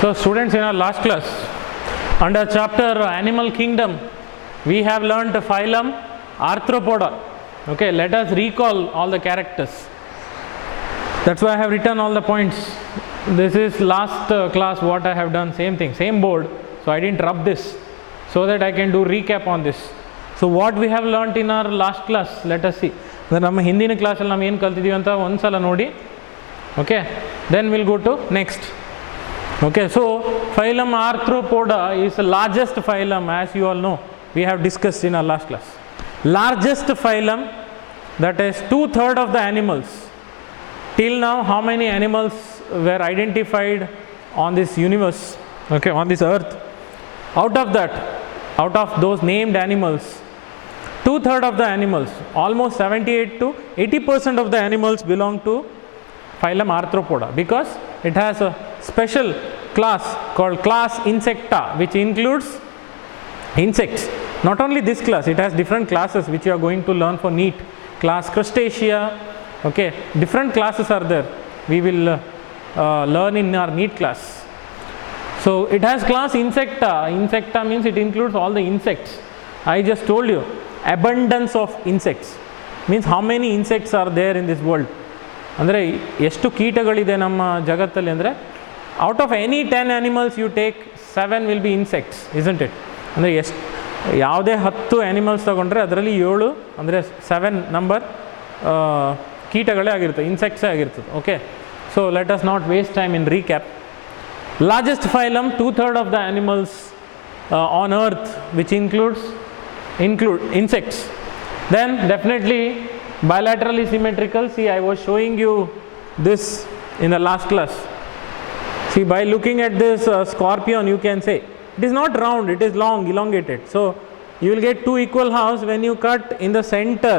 So students, in our last class, under chapter Animal Kingdom, we have learnt phylum Arthropoda. Okay, let us recall all the characters. That's why I have written all the points. This is last class what I have done, same thing, same board. So I didn't rub this, so that I can do recap on this. So what we have learnt in our last class, let us see. ನಮ್ಮ ಹಿಂದಿನ ಕ್ಲಾಸಲ್ಲಿ ನಾವು ಏನು ಕಲ್ತಿದ್ದೀವಿ ಅಂತ ಒಂದು ಸಲ ನೋಡಿ. Okay, then will go to next. Okay, so phylum Arthropoda is the largest phylum, as you all know. We have discussed in our last class. Largest phylum, that is 2/3 of the animals. Till now, how many animals were identified on this universe? Okay, on this earth. Out of that, out of those named animals, 2/3 of the animals, almost 78 to 80% of the animals belong to phylum Arthropoda, because it has a special class called class Insecta, which includes insects. Not only this class, it has different classes which you are going to learn for NEET. Class Crustacea, okay, different classes are there. We will learn in our NEET class. So it has class Insecta. Insecta means it includes all the insects. I just told you, abundance of insects means how many insects are there in this world. ಅಂದರೆ ಎಷ್ಟು ಕೀಟಗಳಿದೆ ನಮ್ಮ ಜಗತ್ತಲ್ಲಿ ಅಂದರೆ, out of any 10 animals you take, 7 will be insects, isn't it? ಅಂದರೆ ಯಾವುದೇ 10 animals ತಗೊಂಡ್ರೆ ಅದರಲ್ಲಿ 7 ಅಂದರೆ 7 ನಂಬರ್ ಕೀಟಗಳೇ ಆಗಿರ್ತದೆ, ಇನ್ಸೆಕ್ಟ್ಸೇ ಆಗಿರ್ತದೆ. Okay, so let us not waste time in recap. Largest phylum, 2/3 of the animals on earth, which include insects. Then definitely bilaterally symmetrical. See, I was showing you this in the last class. See, by looking at this scorpion, you can say it is not round, it is long, elongated. So you will get 2 equal halves. When you cut in the center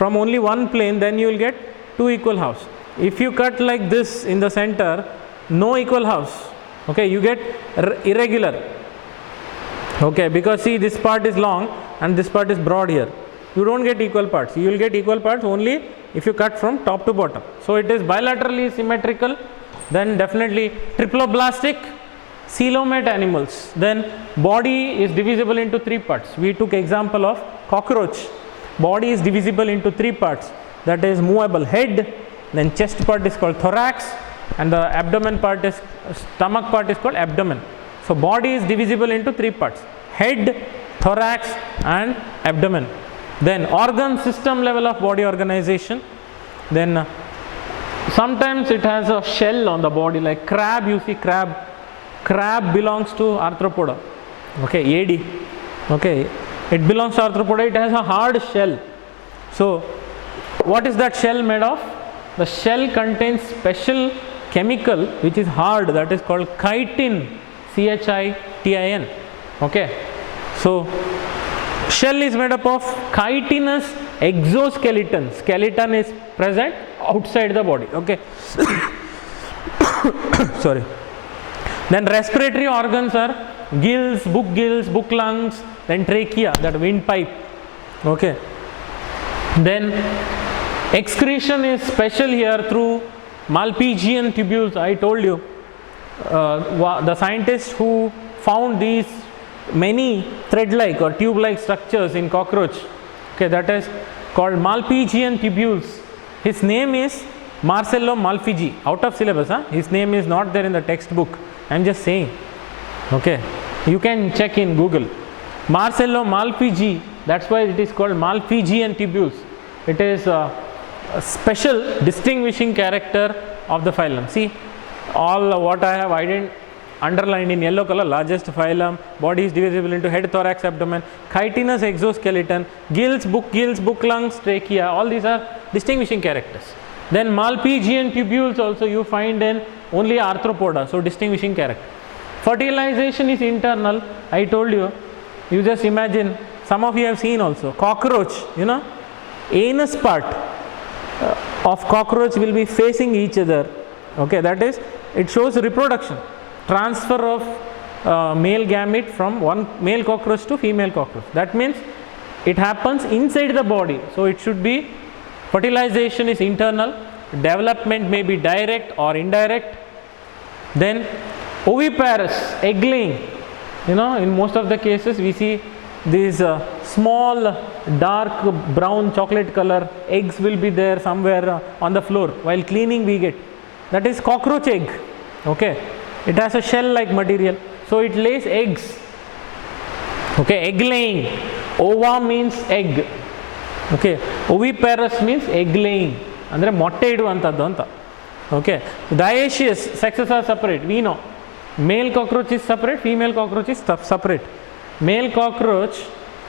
from only one plane, then you will get 2 equal halves. If you cut like this in the center, no equal halves. Okay, you get irregular. Okay, because see, this part is long and this part is broad here. You don't get equal parts. You will get equal parts only if you cut from top to bottom. So it is bilaterally symmetrical. Then definitely triploblastic, coelomate animals. Then body is divisible into 3 parts. We took example of cockroach. Body is divisible into 3 parts. That is movable head. Then chest part is called thorax, and the abdomen part is stomach part is called abdomen. So body is divisible into 3 parts: head, thorax, and abdomen. Then organ system level of body organization. Then sometimes it has a shell on the body, like crab. You see crab belongs to Arthropoda. Okay, AD. Okay, it belongs to Arthropoda. It has a hard shell. So what is that shell made of? The shell contains special chemical which is hard, that is called chitin, CHITIN. Okay, so shell is made up of chitinous exoskeleton. Skeleton is present outside the body. Okay. Sorry. Then respiratory organs are gills, book lungs, then trachea, that windpipe. Okay. Then excretion is special here through Malpighian tubules. I told you, the scientists who found these many thread-like or tube-like structures in cockroach, okay, that is called Malpighian tubules. His name is Marcello Malpighi. Out of syllabus, his name is not there in the textbook. I am just saying. Okay, you can check in Google. Marcello Malpighi. That's why it is called Malpighian tubules. It is a special distinguishing character of the phylum. See, all what I have underlined in yellow color: largest phylum, body is divisible into head, thorax, abdomen, chitinous exoskeleton, gills, book lungs, trachea. All these are distinguishing characters. Then Malpighian tubules also you find in only Arthropoda, so distinguishing character. Fertilization is internal. I told you. You just imagine. Some of you have seen also cockroach. You know, anus part of cockroach will be facing each other. Okay, that is, it shows reproduction, transfer of male gamete from one male cockroach to female cockroach. That means it happens inside the body. So it should be, fertilization is internal, development may be direct or indirect. Then Oviparous, egg laying. You know, in most of the cases we see these small dark brown chocolate color eggs will be there somewhere on the floor. While cleaning we get, that is cockroach egg. Okay, it has a shell like material, so it lays eggs. Okay, egg laying. Ova means egg. Okay, oviparous means egg laying, andre motte iduvanthaddu anta. Okay, dioecious, sexes are separate, we know. Male cockroach is separate, female cockroach is separate. Male cockroach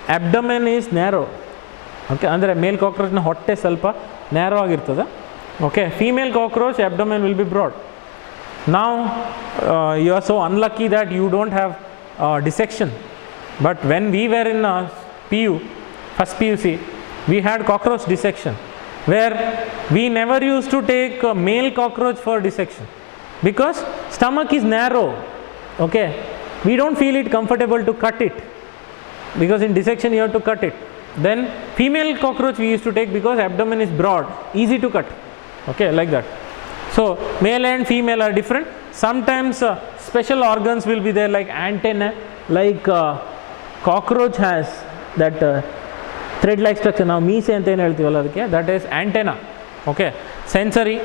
abdomen is narrow. Okay, andre male cockroach na hotte ಸ್ವಲ್ಪ narrow ಆಗಿರ್ತದೆ. Okay, female cockroach abdomen will be broad. Now you are so unlucky that you don't have dissection, but when we were in PU, first PUC, we had cockroach dissection, where we never used to take male cockroach for dissection because stomach is narrow. Okay, we don't feel it comfortable to cut it, because in dissection you have to cut it. Then female cockroach we used to take because abdomen is broad, easy to cut. Okay, like that. So male and female are different. Sometimes special organs will be there, like antenna, like cockroach has that thread like structure. Now meese anta ಏನು ಹೇಳ್ತೀವಲ್ಲ ಅದಕ್ಕೆ, that is antenna. Okay, sensory.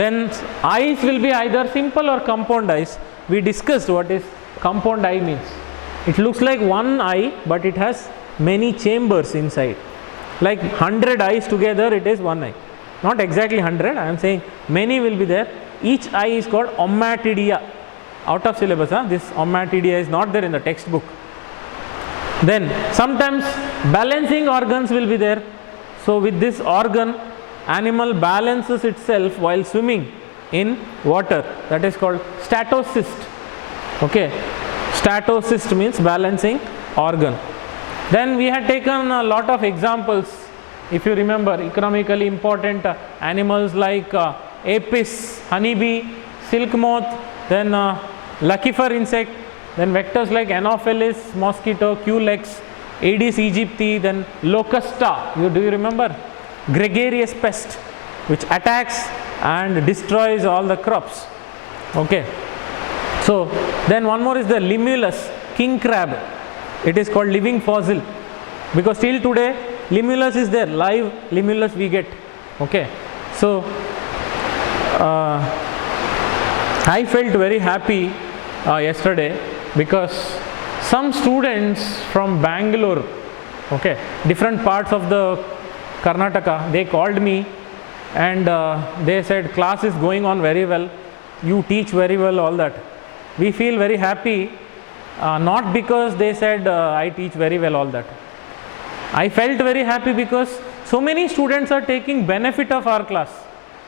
Then eyes will be either simple or compound eyes. We discussed what is compound eye means. It looks like one eye but it has many chambers inside, like 100 eyes together it is one eye. Not exactly 100, I am saying many will be there. Each eye is called ommatidia. Out of syllabus, this ommatidia is not there in the textbook. Then sometimes balancing organs will be there. So with this organ, animal balances itself while swimming in water, that is called statocyst. Okay, statocyst means balancing organ. Then we had taken a lot of examples, if you remember, economically important animals like apis, honeybee, silk moth, then Lucifer insect, then vectors like Anopheles, mosquito, Culex, Aedes aegypti, then Locusta. Do you remember? Gregarious pest which attacks and destroys all the crops. Okay, so then one more is the Limulus, king crab. It is called living fossil because till today Limulus is there, live Limulus we get. Okay, so I felt very happy yesterday because some students from Bangalore, okay, different parts of the Karnataka, they called me and they said class is going on very well, you teach very well, all that. We feel very happy, not because they said I teach very well, all that. I felt very happy because so many students are taking benefit of our class.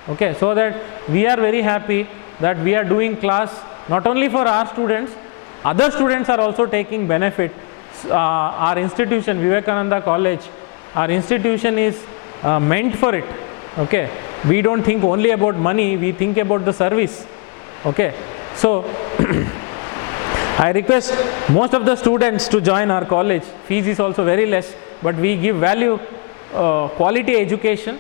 Okay, so that we are very happy that we are doing class not only for our students, other students are also taking benefit. Our institution, Vivekananda College, our institution is meant for it. Okay, we don't think only about money, we think about the service. Okay, so I request most of the students to join our college. Fees is also very less, but we give value, quality education.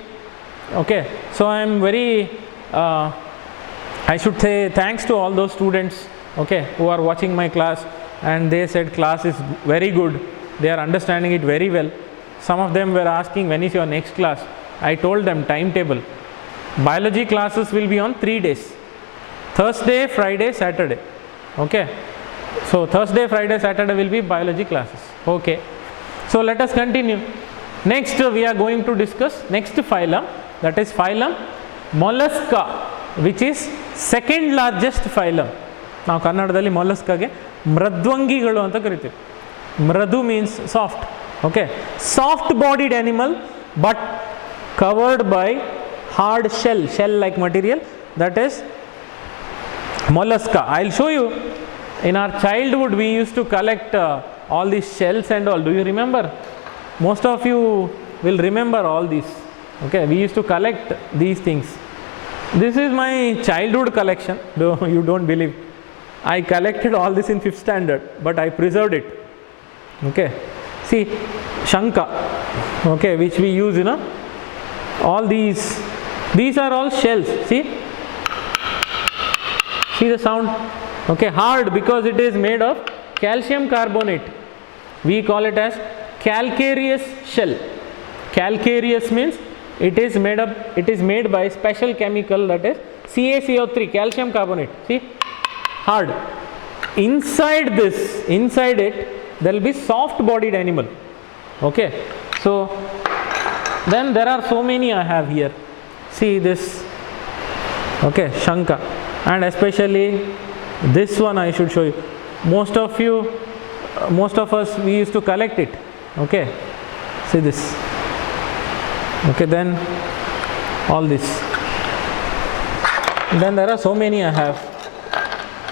Okay, so I am very I should say thanks to all those students, okay, who are watching my class and they said class is very good, they are understanding it very well. Some of them were asking when is your next class. I told them timetable. Biology classes will be on 3 days, Thursday, Friday, Saturday. Okay, so Thursday, Friday, Saturday will be biology classes. Okay, so let us continue. Next we are going to discuss next phylum, that is phylum Mollusca, which is second largest phylum. ನಾವು ಕನ್ನಡದಲ್ಲಿ ಮೊಲಸ್ಕಾಗೆ ಮೃದ್ವಂಗಿಗಳು ಅಂತ ಕರಿತೀವಿ. ಮೃದು means soft. Okay, soft bodied animal but covered by hard shell like material, that is mollusca. I'll show you. In our childhood we used to collect all these shells and all. Do you remember? Most of you will remember all these. Okay, we used to collect these things. This is my childhood collection. You don't believe. I collected all this in 5th standard, but I preserved it. Okay, see, shanka, okay, which we use, you know, all these are all shells. See the sound. Okay, hard because it is made of calcium carbonate. We call it as calcareous shell. Calcareous means it is made by special chemical, that is CaCO3, calcium carbonate. See, hard. Inside it there will be soft bodied animal. Okay, so then there are so many I have here. See this, okay, Shanka, and especially this one I should show you. Most of us, we used to collect it. Okay, see this. Okay, then all this. Then there are so many I have.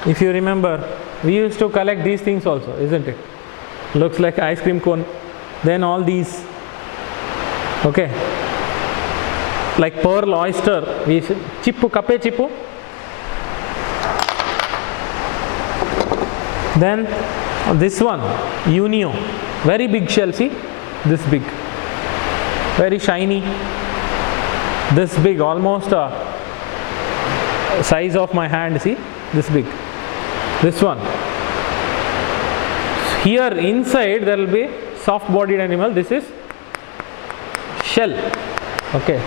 If you remember, we used to collect these things also, isn't it? Looks like ice cream cone. Then all these. Okay, like pearl oyster, we chippu, kappe chippu. Then this one, Unio, very big shell. See, this big, very shiny, this big, almost size of my hand. See, this big. This one, here inside there will be soft bodied animal. This is shell. Okay,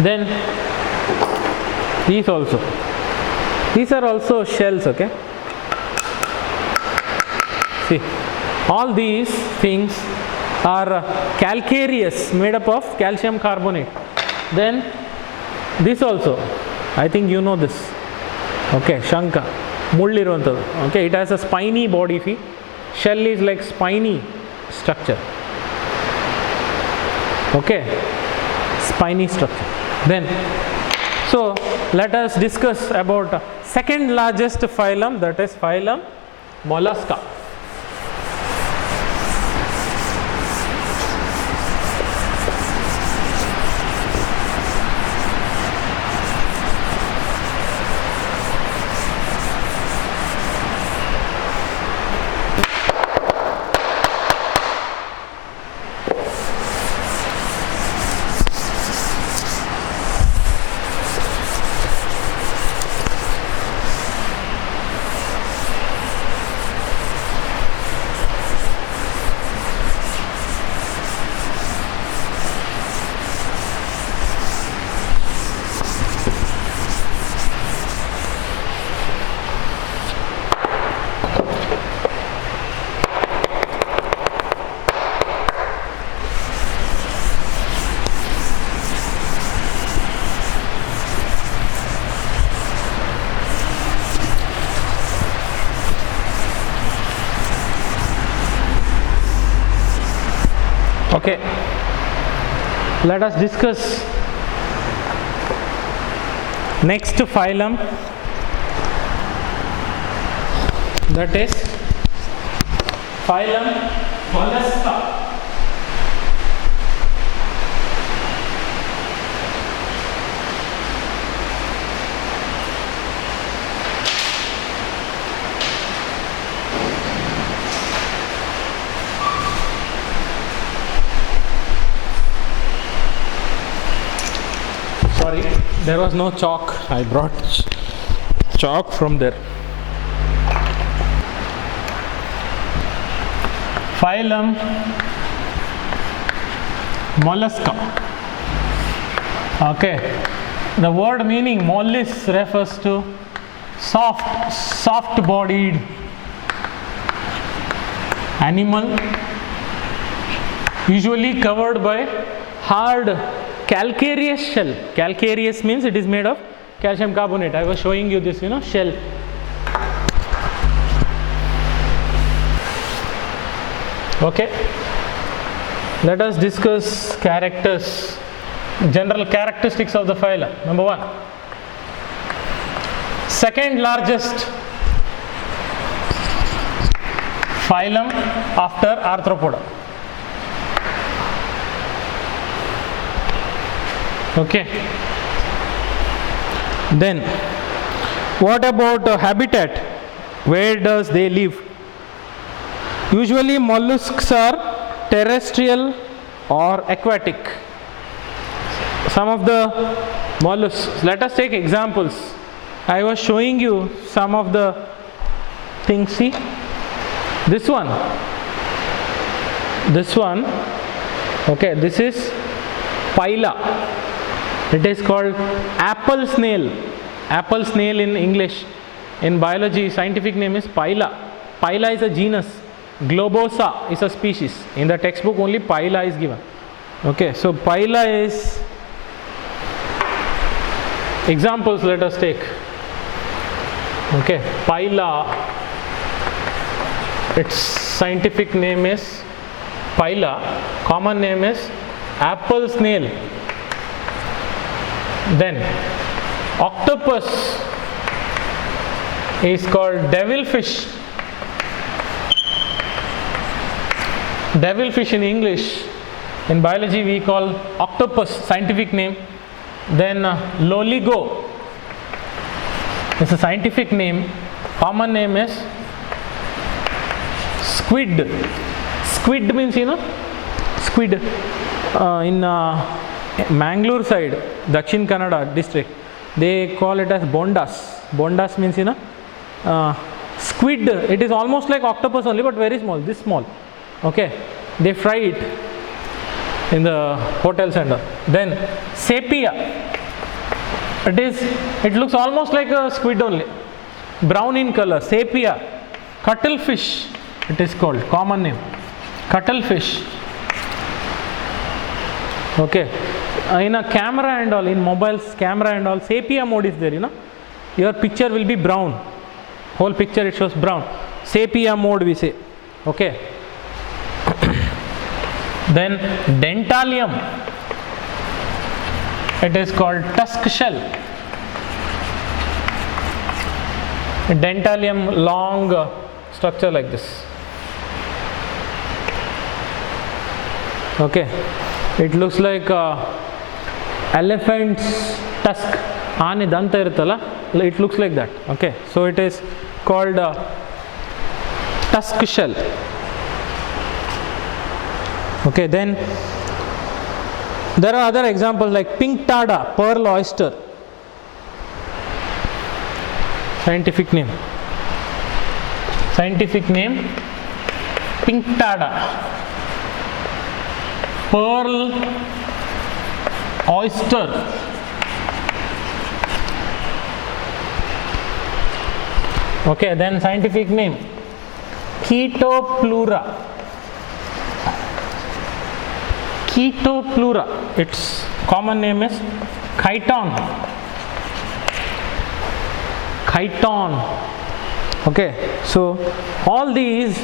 then these also, these are also shells. Okay, see, all these things are calcareous, made up of calcium carbonate. Then this also, I think you know this. Okay, Shanka, mulliruvantadu. Okay, it has a spiny body. See, shell is like spiny structure. Okay, spiny structure. Then, so let us discuss about second largest phylum, that is phylum Mollusca. Okay, let us discuss next phylum, that is phylum Mollusca. Sorry, there was no chalk. I brought chalk from there. Phylum Mollusca. Okay, the word meaning mollis refers to soft bodied animal, usually covered by hard calcareous shell. Calcareous means it is made of calcium carbonate. I was showing you this, shell. Okay, let us discuss characters, general characteristics of the phylum. Number one, second largest phylum after Arthropoda. Okay, then what about habitat? Where does they live? Usually mollusks are terrestrial or aquatic. Some of the mollusks, let us take examples. I was showing you some of the things. See, this one, okay, this is Pila. It is called apple snail. Apple snail in English. In biology, scientific name is Pila. Pila is a genus. Globosa is a species. In the textbook only Pila is given. Okay, so Pila is, examples let us take. Okay, Pila, its scientific name is Pila, common name is apple snail. Then octopus is called devilfish. Devilfish in English. In biology we call octopus, scientific name. Then loligo is a scientific name. Common name is squid. Squid means, you know, squid. In Mangalore side, Dakshin Kannada district, they call it as bondas. Bondas means, you know, squid. It is almost like octopus only, but very small, this small. Okay, they fry it in the hotel center. Then sepia. It looks almost like a squid only, brown in color. Sepia. Cuttlefish, it is called, common name, cuttlefish. Okay, in a camera and all, in mobiles camera and all, sepia mode is there, you know. Your picture will be brown, whole picture it shows brown. Sepia mode we say. Okay. Then dentalium, it is called tusk shell. Dentalium, long structure like this. Okay, it looks like elephant's tusk. Aane danta iruttalla, it looks like that. Okay, so it is called tusk shell. Okay, then there are other examples like pink tada, pearl oyster. Scientific name. Scientific name pink tada, pearl oyster. Okay, then scientific name Chaetoplura. Chaetoplura, its common name is chiton. Chiton. Okay, so all these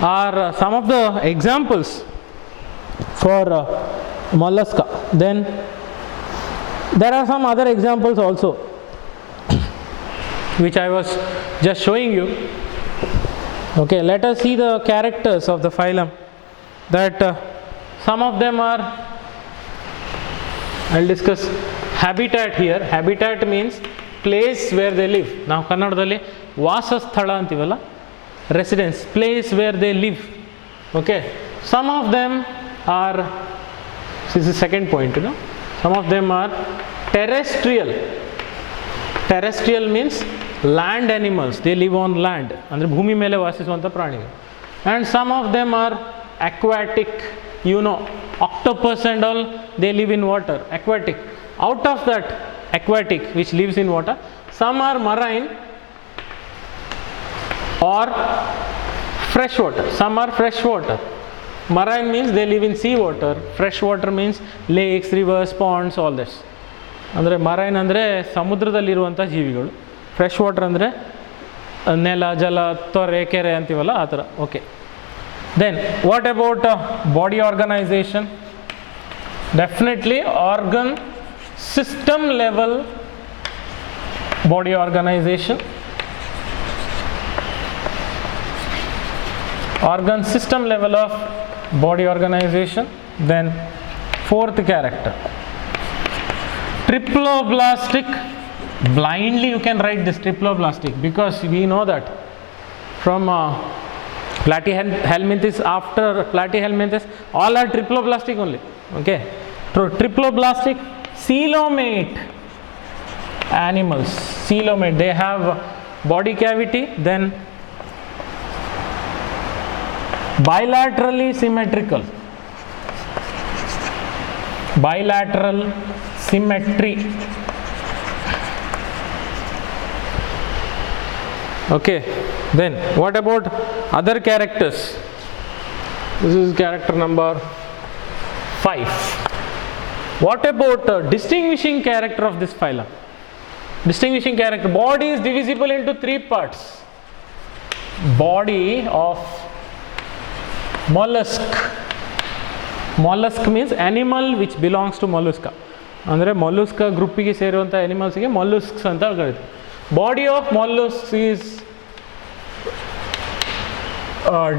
are some of the examples for mollusca. Then there are some other examples also which I was just showing you. Okay, let us see the characters of the phylum. That some of them are, I'll discuss habitat here. Habitat means place where they live. Now Kannadadalli Vasasthala antivalla, residence, place where they live. Okay, some of them are, this is the second point, you know, some of them are terrestrial. Terrestrial means land animals, they live on land, andre bhumi mele vasisuvanta pranigalu. And some of them are aquatic, you know, octopus and all, they live in water, aquatic. Out of that aquatic which lives in water, some are marine or freshwater, some are freshwater. Marine means they live in sea water, freshwater means lakes, rivers, ponds, all this. ಅಂದರೆ marine ಅಂದರೆ ಸಮುದ್ರದಲ್ಲಿರುವಂಥ ಜೀವಿಗಳು, fresh water ಅಂದರೆ ನೆಲ, ಜಲ, ತೊರೆ, ಕೆರೆ ಅಂತೀವಲ್ಲ ಆ ಥರ. Okay, then what about body organisation? Definitely organ system level body organisation. Organ system level of body organization. Then fourth character, triploblastic. Blindly you can write this triploblastic because we know that from Platyhelminthes, after Platyhelminthes all are triploblastic only. Okay, triploblastic, coelomate. animals, coelomate, they have body cavity, then bilaterally symmetrical, bilateral symmetry. Okay, then what about other characters? This is character number 5. What about distinguishing character of this phylum? Distinguishing character, body is divisible into 3 parts. Body of mollusk. Mollusk means animal which belongs to mollusca. ಅಂದರೆ ಮೊಲುಸ್ಕ ಗ್ರೂಪಿಗೆ ಸೇರುವಂಥ ಅನಿಮಲ್ಸ್ಗೆ ಮೊಲುಸ್ಕ್ಸ್ ಅಂತ ಕರೀತಾರೆ. Body of mollusks is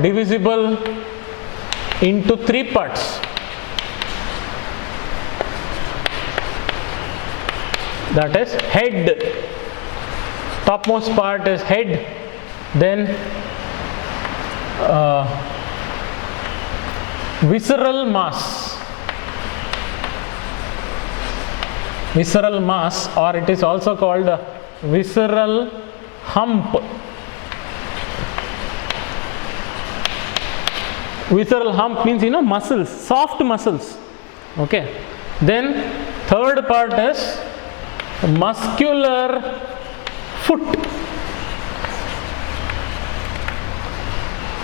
divisible into 3 parts. That is head, topmost part is head, then visceral mass, visceral mass, or it is also called visceral hump. Visceral hump means, you know, muscles, soft muscles. Okay, then third part is muscular foot.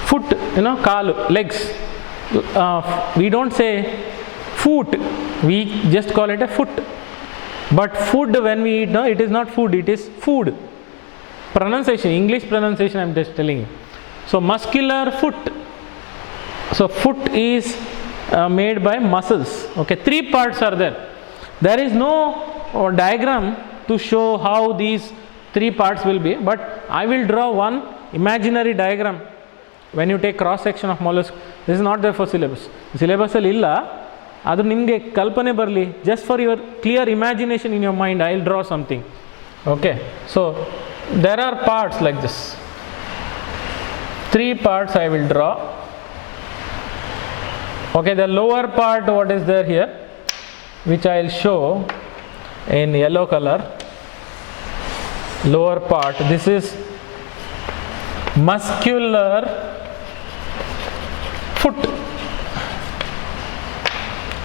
Foot, you know, kaalu, legs. We don't say foot, we just call it a foot. But food, when we eat, no, it is not food, it is food. Pronunciation, English pronunciation I am just telling you. So muscular foot. So foot is made by muscles. Okay, 3 parts are there. There is no diagram to show how these 3 parts will be, but I will draw one imaginary diagram when you take cross section of mollusk. This is not there for syllabus. Syllabus ಅಲ್ಲಿ ಇಲ್ಲ, ಅದು ನಿಮಗೆ ಕಲ್ಪನೆ ಬರಲಿ, just for your clear imagination in your mind I will draw something. Okay, so there are parts like this. 3 parts I will draw. Okay, the lower part, what is there here, which I will show in yellow color. Lower part, this is muscular foot.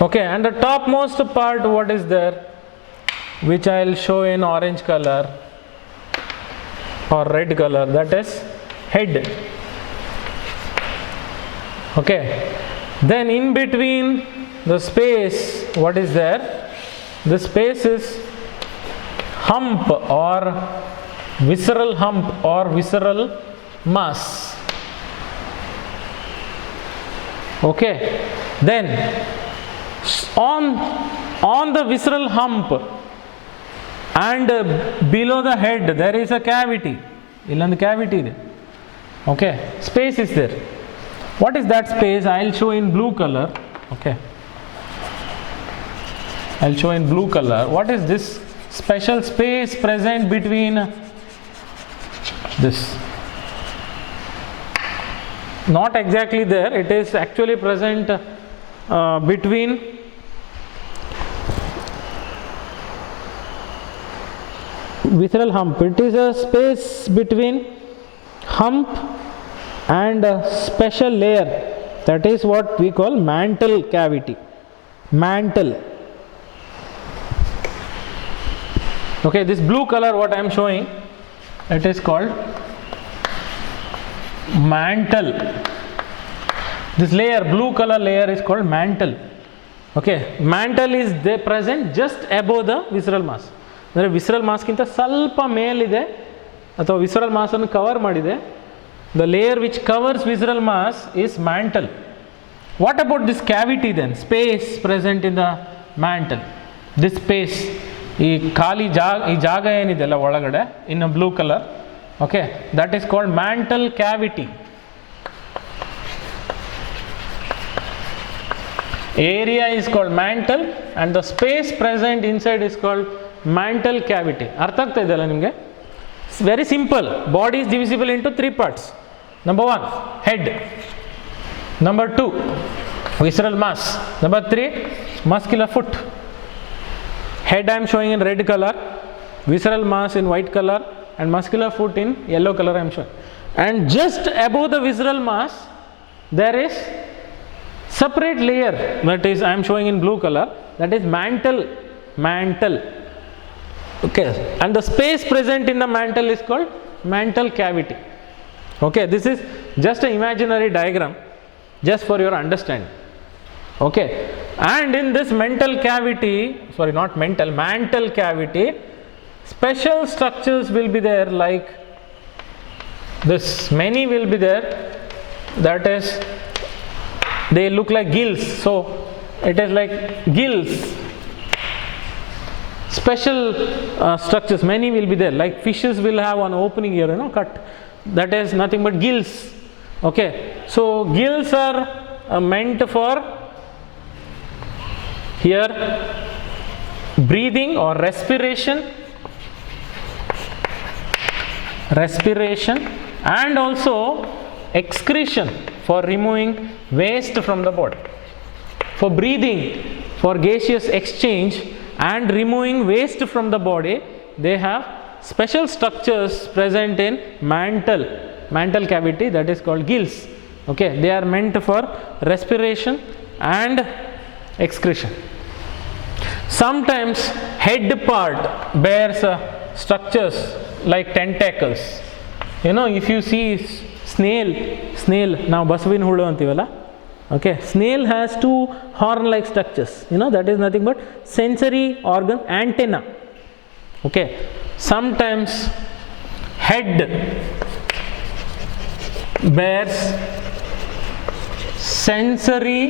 Okay, and the topmost part, what is there, which I will show in orange color or red color, that is head. Okay, then in between the space, what is there, the space is hump or visceral hump or visceral mass. Okay, then on the visceral hump and below the head there is a cavity. Illond cavity ide. Okay, space is there. What is that space? I will show in blue color. Okay, I will show in blue color. What is this special space present between this? Not exactly there, it is actually present between visceral hump. It is a space between hump and a special layer, that is what we call mantle cavity. Mantle. Okay, this blue color what I am showing, it is called mantle. This layer, blue color layer, is called mantle. Okay, mantle is there present just above the visceral mass. ಅಂದರೆ visceral ಮಾಸ್ಗಿಂತ ಸ್ವಲ್ಪ ಮೇಲಿದೆ ಅಥವಾ visceral ಮಾಸನ್ನು cover ಮಾಡಿದೆ. The layer which covers visceral mass is mantle. What about this cavity then? Space present in the mantle. This space, ಈ ಖಾಲಿ ಜಾಗ ಏನಿದೆಲ್ಲ ಒಳಗಡೆ in a blue color, okay, that is called mantle cavity. Area is called mantle and the space present inside is called mantle cavity. ಅರ್ಥ ಆಗ್ತಾ ಇದೆಯಲ್ಲ ನಿಮಗೆ? It's very simple. Body is divisible into 3 parts. Number 1, head. Number 2, visceral mass. Number 3, muscular foot. Head I am showing in red color, visceral mass in white color and muscular foot in yellow color, I am showing. And just above the visceral mass there is separate layer, that is I am showing in blue color, that is mantle. Okay, and the space present in the mantle is called mantle cavity. Okay, this is just an imaginary diagram just for your understanding. Okay, and in this mantle cavity, special structures will be there like this. Many will be there, that is they look like gills, so it is like gills. Special structures, many will be there, like fishes will have an opening here, cut, that is nothing but gills. Okay, so gills are meant for here breathing or respiration, and also excretion, for removing waste from the body. For breathing, for gaseous exchange and removing waste from the body, they have special structures present in mantle cavity, that is called gills. Okay, they are meant for respiration and excretion. Sometimes head part bears structures like tentacles. If you see snail, now basvin hulu antivala. Okay, snail has two horn-like structures. That is nothing but sensory organ antenna. Okay, sometimes head bears sensory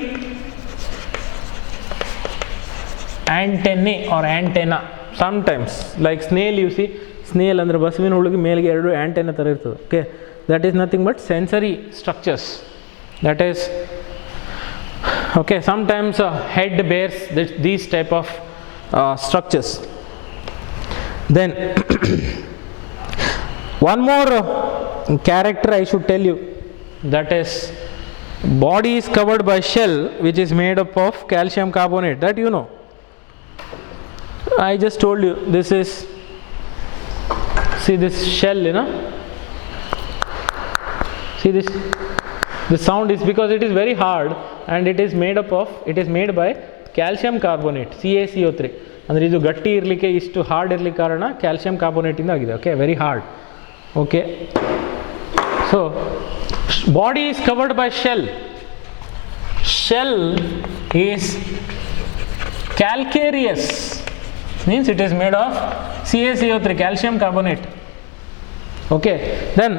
antennae or antenna. Sometimes, like snail, you see, snail andre basvin hulugi melge eradu antenna ತರ ಇರ್ತದೆ. Okay, that is nothing but sensory structures. That is, okay, sometimes head bears these type of structures. Then one more character I should tell you, that is body is covered by shell which is made up of calcium carbonate, that you know. I just told you, this is, see this shell, see this, the sound is because it is very hard and it is made by calcium carbonate, CaCO3. ಅಂದರೆ ಇದು ಗಟ್ಟಿ ಇರಲಿಕ್ಕೆ ಇಷ್ಟು hard ಇರಲಿಕ್ಕೆ ಕಾರಣ calcium ಕಾರ್ಬೋನೇಟಿಂದ ಆಗಿದೆ. Okay, very hard. Okay, so body is covered by shell. Shell is calcareous, means it is made of CaCO3, calcium carbonate. Okay, then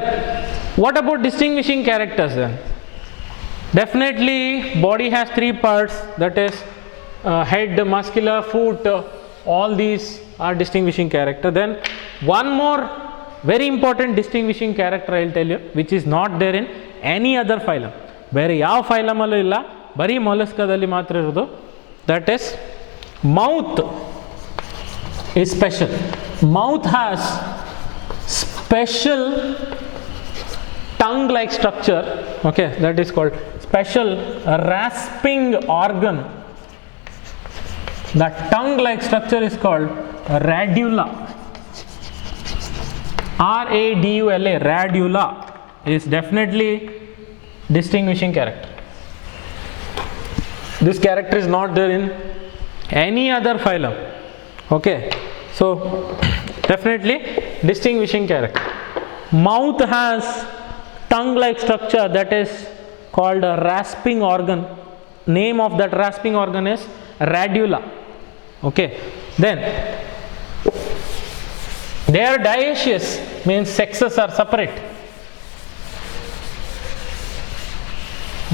what about distinguishing characters then? Definitely body has three parts, that is head, muscular, foot, all these are distinguishing character. Then one more very important distinguishing character I will tell you, which is not there in any other phylum. ಬೇರೆ ಯಾವ ಫೈಲಮಲ್ಲೂ ಇಲ್ಲ, ಬರೀ ಮೊಲಸ್ಕದಲ್ಲಿ ಮಾತ್ರ ಇರೋದು. That is mouth is special. Mouth has special tongue like structure. Okay, that is called special rasping organ. The tongue like structure is called radula. radula, radula is definitely distinguishing character. This character is not there in any other phylum. Okay, so definitely distinguishing character. Mouth has tongue like structure, that is called a rasping organ. Name of that rasping organ is radula. Okay, then they are dioecious, means sexes are separate.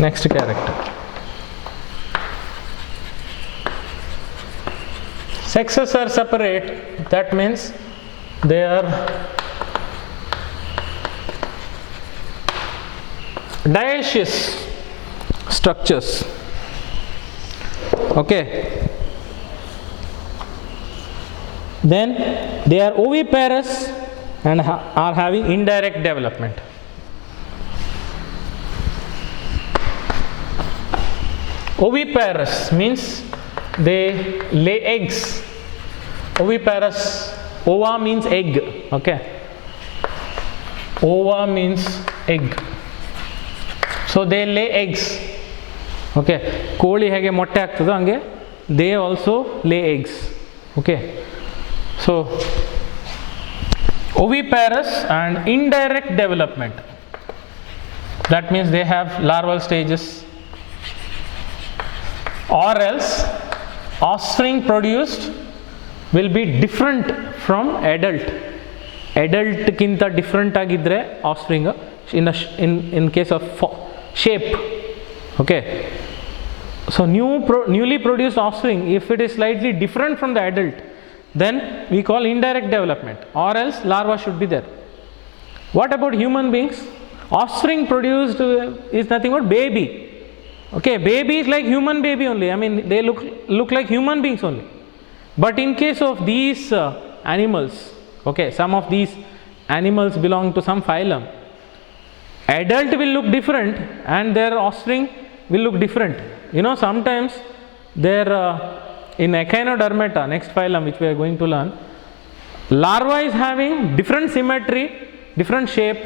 Next character, sexes are separate, that means they are dioecious structures. Okay, then they are oviparous and are having indirect development. Oviparous means they lay eggs. Oviparous ova means egg. Okay, ova means egg. So they lay eggs. Okay, ಕೋಳಿ ಹೇಗೆ ಮೊಟ್ಟೆ ಹಾಕ್ತದೋ ಹಂಗೆ they also lay eggs. Okay, so oviparous and indirect development, that means they have larval stages, or else offspring produced will be different from adult ಕಿಂತ different ಆಗಿದ್ದರೆ offspring in case of shape. Okay, so newly produced offspring, if it is slightly different from the adult, then we call indirect development, or else larva should be there. What about human beings? Offspring produced is nothing but baby. Okay, baby is like human baby only. I mean, they look like human beings only. But in case of these animals, okay, some of these animals belong to some phylum. Adult will look different and their offspring will look different. You know, sometimes their in Echinodermata, next phylum which we are going to learn, larva is having different symmetry, different shape,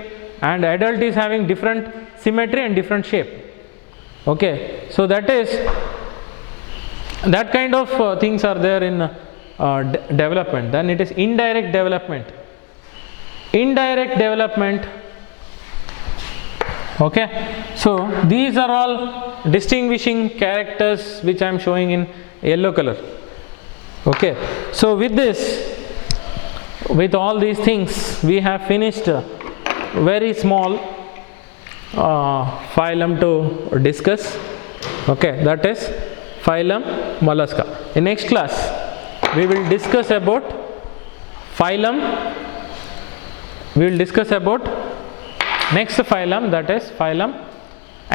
and adult is having different symmetry and different shape. Okay, so that kind of things are there in development. Then it is indirect development. Indirect development. Okay, so these are all distinguishing characters which I am showing in yellow color. Okay, so with this, with all these things, we have finished a very small phylum to discuss. Okay, that is phylum Mollusca. In next class we will discuss about phylum, we will discuss about next phylum, that is phylum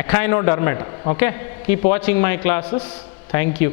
Echinodermata. Okay, keep watching my classes. Thank you.